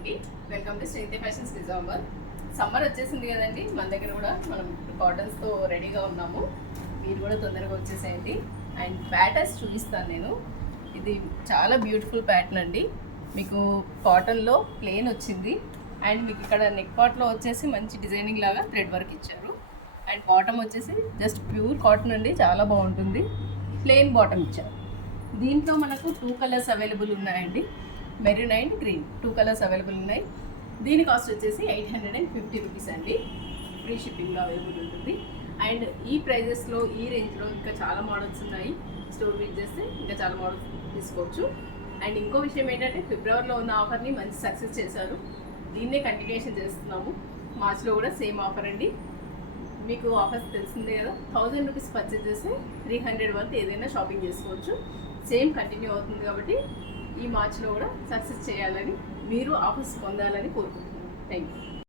అండి. Welcome to Srinidhi fashions Nizamabad. Summer వచ్చేసింది కదండి, మన దగ్గర కూడా మనం కాటన్స్తో రెడీగా ఉన్నాము. మీరు కూడా తొందరగా వచ్చేసేయండి. అండ్ ప్యాటర్న్స్ చూపిస్తాను నేను. ఇది చాలా బ్యూటిఫుల్ ప్యాటర్న్ అండి. మీకు కాటన్లో ప్లెయిన్ వచ్చింది అండ్ మీకు ఇక్కడ నెక్ పార్ట్లో వచ్చేసి మంచి డిజైనింగ్ లాగా థ్రెడ్ వర్క్ ఇచ్చారు. అండ్ బాటమ్ వచ్చేసి జస్ట్ ప్యూర్ కాటన్ అండి, చాలా బాగుంటుంది. ప్లెయిన్ బాటమ్ ఇచ్చారు. దీంట్లో మనకు 2 కలర్స్ అవైలబుల్ ఉన్నాయండి. Maroon and green 2 colours available ఉన్నాయి. దీని కాస్ట్ వచ్చేసి 850 రూపీస్ అండి. ఫ్రీ షిప్పింగ్లో అవైలబుల్ ఉంటుంది. అండ్ ఈ ప్రైజెస్లో ఈ రేంజ్లో ఇంకా చాలా మోడల్స్ ఉన్నాయి. స్టోర్ విజిట్ చేస్తే ఇంకా చాలా మోడల్స్ తీసుకోవచ్చు. అండ్ ఇంకో విషయం ఏంటంటే ఫిబ్రవరిలో ఉన్న ఆఫర్ని మంచి సక్సెస్ చేశారు. దీన్నే కంటిన్యూషన్ చేస్తున్నాము. మార్చ్లో కూడా సేమ్ ఆఫర్ అండి. మీకు ఆఫర్స్ తెలిసిందే కదా, 1000 రూపీస్ పర్చేజ్ చేస్తే 300 వరకు ఏదైనా షాపింగ్ చేసుకోవచ్చు. సేమ్ కంటిన్యూ అవుతుంది కాబట్టి ఈ మార్చ్లో కూడా సక్సెస్ చేయాలని, మీరు ఆఫర్స్ పొందాలని కోరుకుంటున్నాను. Thank you.